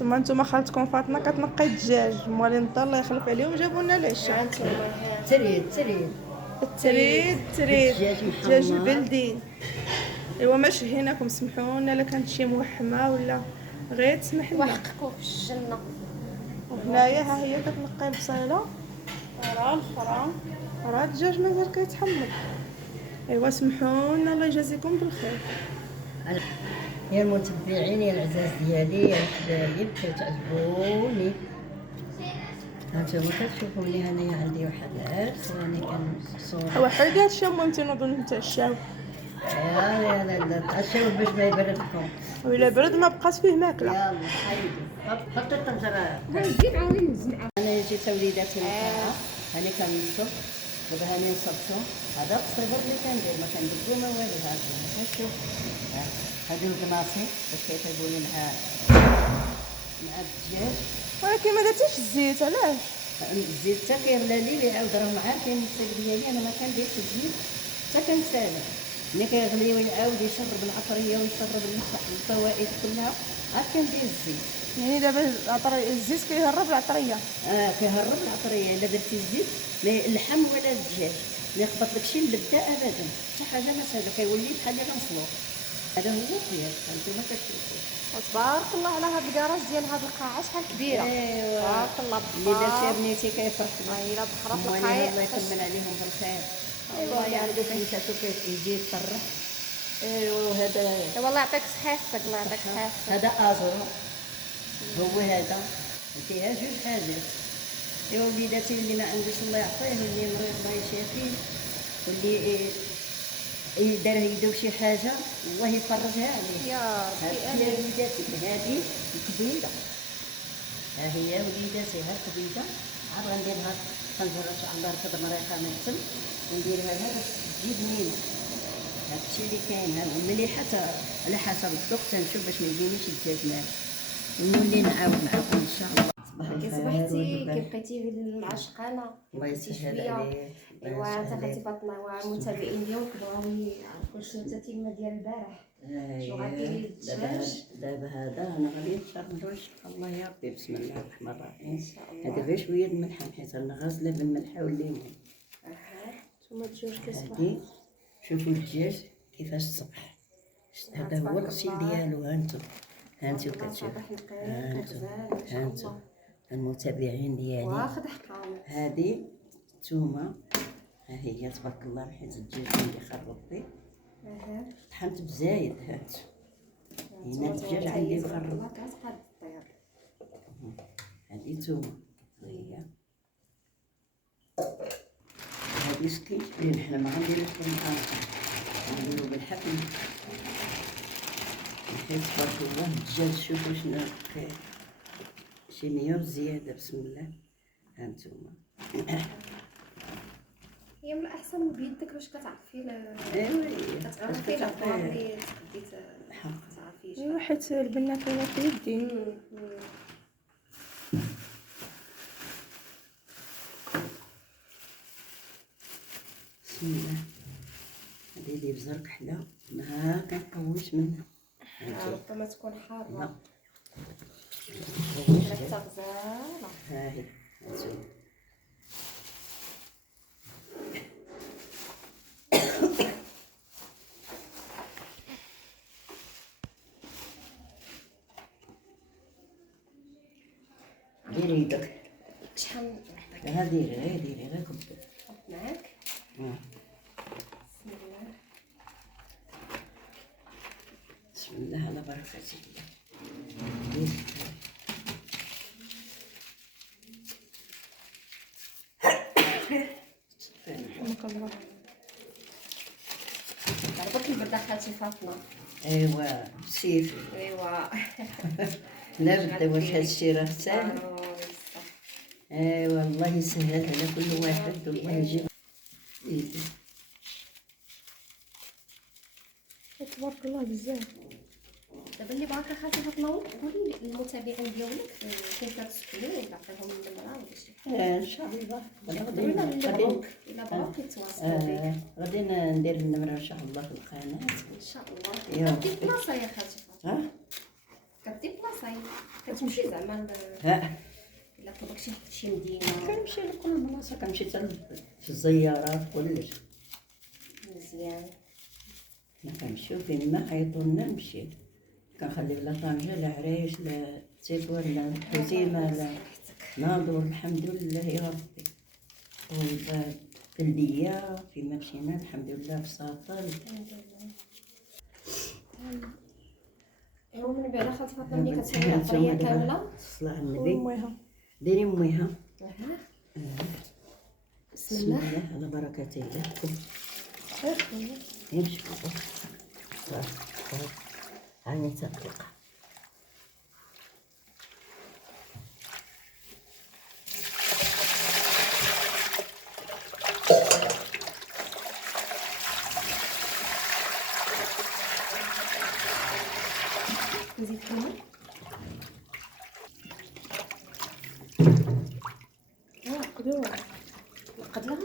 نتوما خالتكم فاطمه كتنقي الدجاج، موالين الدار الله يخلف عليهم جابوا لنا العشاء. هانتوما تريد التريد بالدجاج الدجاج محمر. البلدي. ايوا ما شهيناكم، سمحونا الا كانت شي موحمه ولا غير تسمح لنا. وحقكم في الجنه. وهنايا ها هي كتنقي البصيله، راه الاخرى راه الدجاج مازال كيتحمر. ايوا سمحونا الله يجازيكم بالخير. يا المتبعين يا العزاز ديالي يا الحبايب كتعجبوني، هانتوما كتشوفوني هنايا عندي وحدات راني كنصور. ايوا حيدي هادشي ممكن نوضو نتعشاو. يا لا تعشاو باش ما يبرد لكم. وإلا برد ما بقاش فيه ماكله. يلا حيدي حط الطنجره. زيد عاوني نزل. انا جيت وليداتي القاعه هاني كنصب، دابا هاني نصبتو. هذا الصبر اللي كندير ما كندير ما والو. هاكم كتشوف هادو الكناصي باش كيطيبوا لي مع الدجاج. ولكن ما درتيش الزيت علاش؟ الزيت حتى كيغلى لي يعاود راهم عارفين الصيف ديالي انا ما كنديرش الزيت حتى كنسالي. ملي كيغلي ويعاود يشرب العطريه ويشرب الفوائد كلها عاد كندير الزيت. يعني دابا الزيت كيهرب العطريه. كيهرب العطريه. الا درتي الزيت لا اللحم ولا الدجاج ما يخبط لك شي ملبده ابدا، حتى حاجه ما ساهله، كيولي بحال اللي غنصلو. هذا هو الخيار. هانتوما كتشوفوا تبارك الله على هاد الكراج ديال هاد القاعه شحال كبيره. ايوا تبارك الله اللي درتي بنيتي كيفرح الا بخرا في الله الحيط. يكمل عليهم بالخير. الله يعني يعطيك. مشاتو كيجي يفرح. ايوا وهذا والله يعطيك صحيحتك، الله يعطيك صحيحتك. هذا ازرو هو هذا فيها جوج حاجات. ايوا وليداتي اللي ما عندوش الله يعطيه، اللي مريض الله يشافيه، واللي يدار يدو شي حاجه الله يفرجها عليه. يا ربي هذه هي وليداتي، هذه الكبيده. ها هي وليداتي ها الكبيده. عاد غنديرها طنجره على ركض مريقه ما يتم، ونديرها لها باش تجي بنينه. هادشي اللي كاين مليحه على حسب الذوق. تنشوف باش ما يجينيش الدجاج مالح، ونولي نعاود معكم ان شاء الله. كي صبحتي كي بقيتي معشقانه الله يسهل عليك. ايوا انت خالتي فاطمه والمتابعين ديالك بغاو يعرفوا شنو التتمه ديال البارح. شنو غديري للدجاج؟ دابا هذا انا غادي نشربو ان شاء الله يا ربي. بسم الله الرحمن الرحيم. هذا غير شويه الملح حيت انا غازله بالملح والليمون. نتوما الدجاج كيصبح. هادي شوفوا الدجاج كيفاش صبح. هذا هو الغسيل ديالو. هانتو كتشوفوا هانتو المتابعين ديالي واخد حقهم. هذه الثومه ها هي تبارك الله حيت الدجاج اللي خرب بيه طحنت بزايد. هانتو هنا الدجاج عندي مخرب. هذه ثومه هي هذه سكيت بين حنا ما غنديروش بالمعلقه، غنديرو بالحكم حيت تبارك الله الدجاج. شوفوا شنو كاين شي ميور زياده. بسم الله. هانتوما هي من الاحسن بيدك باش كتعرفي ايوا كتعرفي الاخبار اللي تقدي تعرفي. ايوا حيت البنه كاينه في يدي. بسم الله. هذه اللي بزرق حلا ما كنقويش منها. ربما تكون حاره. لا ريحتها غزاله. ها هي هانتوما. ديري يدك. شحال ها ديري غير كبي. حط معاك. بسم الله. بسم الله على بركة الله. رحمك الله. ضربك البرده خالتي فاطمه. ايوا سيف. ايوا لا بد واش هادشي راه ساهل. ايوا الله يسهل على كل واحد والله يجيب ايدي. تبارك الله بزاف. دابا اللي بغاك خالتي فاطمه قولي للمتابعين ديالك كيف كتسكنوا ولا عطيهم النمره ولا شي حاجه. ان شاء الله الا بغاو كيتواصلوا بك. غادي ندير النمره ان شاء الله في القناه ان شاء الله. كدي بلاصه يا خالتي فاطمه. ها كدي بلاصه باغي كتمشي زعما ها الا طلبك شي مدينه كنمشي لكل بلاصه، كنمشي حتى في الزيارات كلش. مزيان. حنا كنمشيو فين ما عيطوا لنا نمشي، كنخلي لا طنجة لا عرايش لا تيكور لا كوزيمة لا ناظور. الحمد لله يا ربي. طيب في الدية فيما مشينا الحمد لله في ساطل. الحمد لله. هو من بعد خالتي فاطمه ملي كتسمي العطريه كامله الصلاة على النبي ويها ديري مويها. بسم الله. على بركة الله. غير يمشي هاني تطلق. نزيد كمان قدوة نقد لها.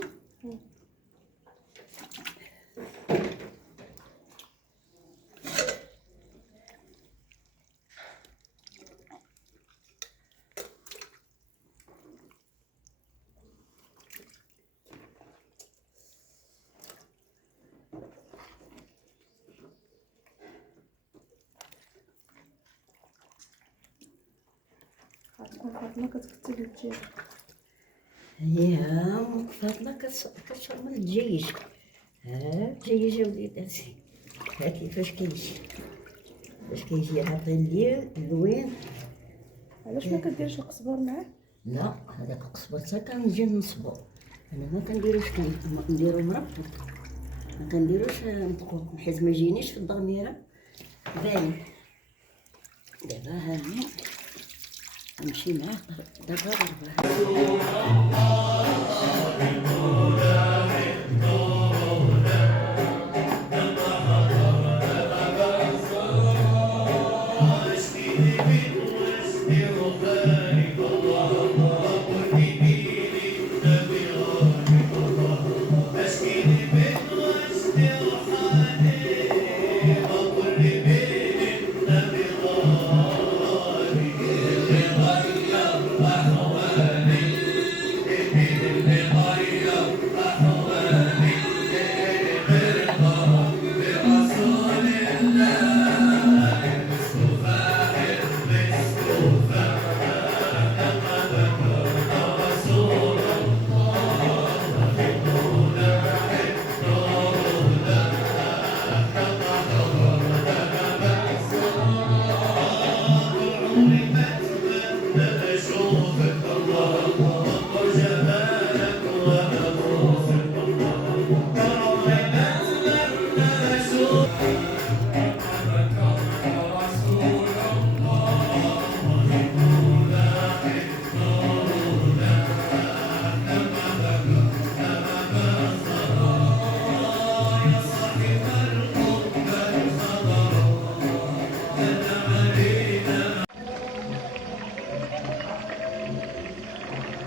غتكون فاطمة كتكتب الدجاج. يا أم فاطمة كتشرب الدجاج. ها الدجاج وليداتي، ها كيفاش كيجي، باش كيجي عاطي الليل زوين. علاش ما كديرش القزبر معاه؟ لا هذاك القزبر حتى كنجي نصبو، انا ما كنديروش، كنديرو مربط، ما كنديروش مدقوق حيت ما يجينيش في الضميره باين. دابا هاني نمشي معاه دابا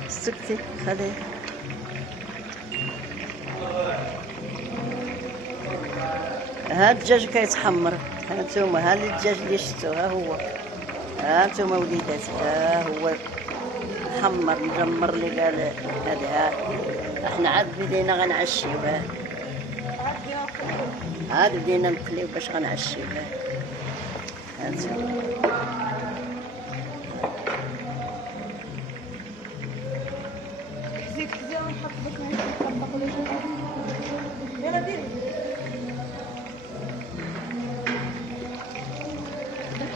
سكتي خليه. ها الدجاج كيتحمر، ها نتوما، ها الدجاج اللي شفتو، ها هو، ها نتوما وليداتي، ها هو محمر مجمر اللي قال هذا. ها احنا عاد بدينا غنعشيو، عاد بدينا نقليو باش غنعشيو. ها نتوما زيد حزيره ونحط باش ما يتطبق ولا شي حاجه. يلا ديري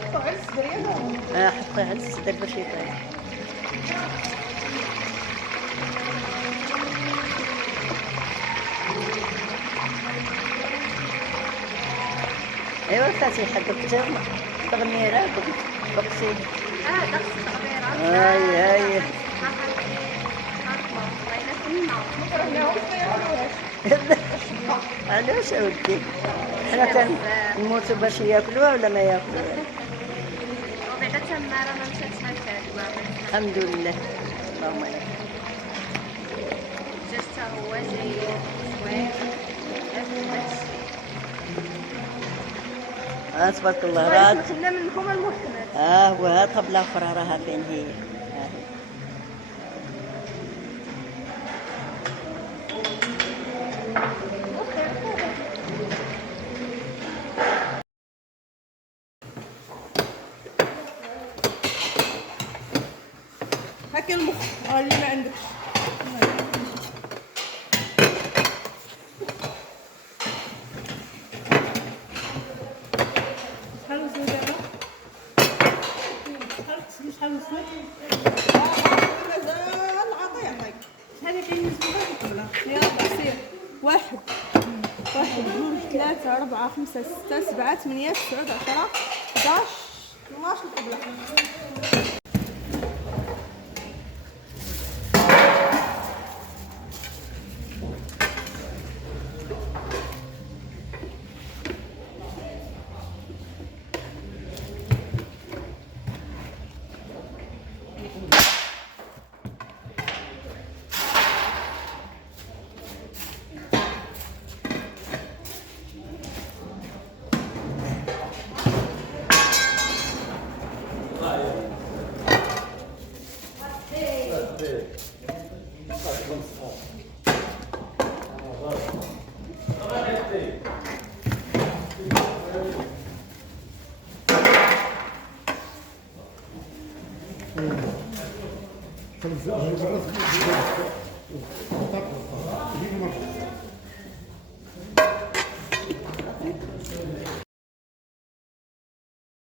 حطو على الصدر يلا. حطيه على الصدر باش يطيب. ايوا فاتحه دكتور تغميره بقسي. دقس التغبيرات. هاي علاش اودي حنا كنموتو باش ياكلوها ولا ما ياكلوها؟ وبعدا تماره ما مشاتش الحمد لله اللهم لك. الدجاج حتى هو جاي زوين. تبارك الله الله راد. يسمح لنا منكم المحكمات. وها طبلة أخرى راها فين هي. هاكي المخ اللي ما عندكش. شحال وصلت دابا؟ شحال وصلت؟ مازال عطا يعطيك. شحال كاين نسبة الطبلة؟ يلا سير. واحد جوج ثلاثة أربعة خمسة ستة سبعة ثمانية تسعة 10 11 12 طبلة. خلاص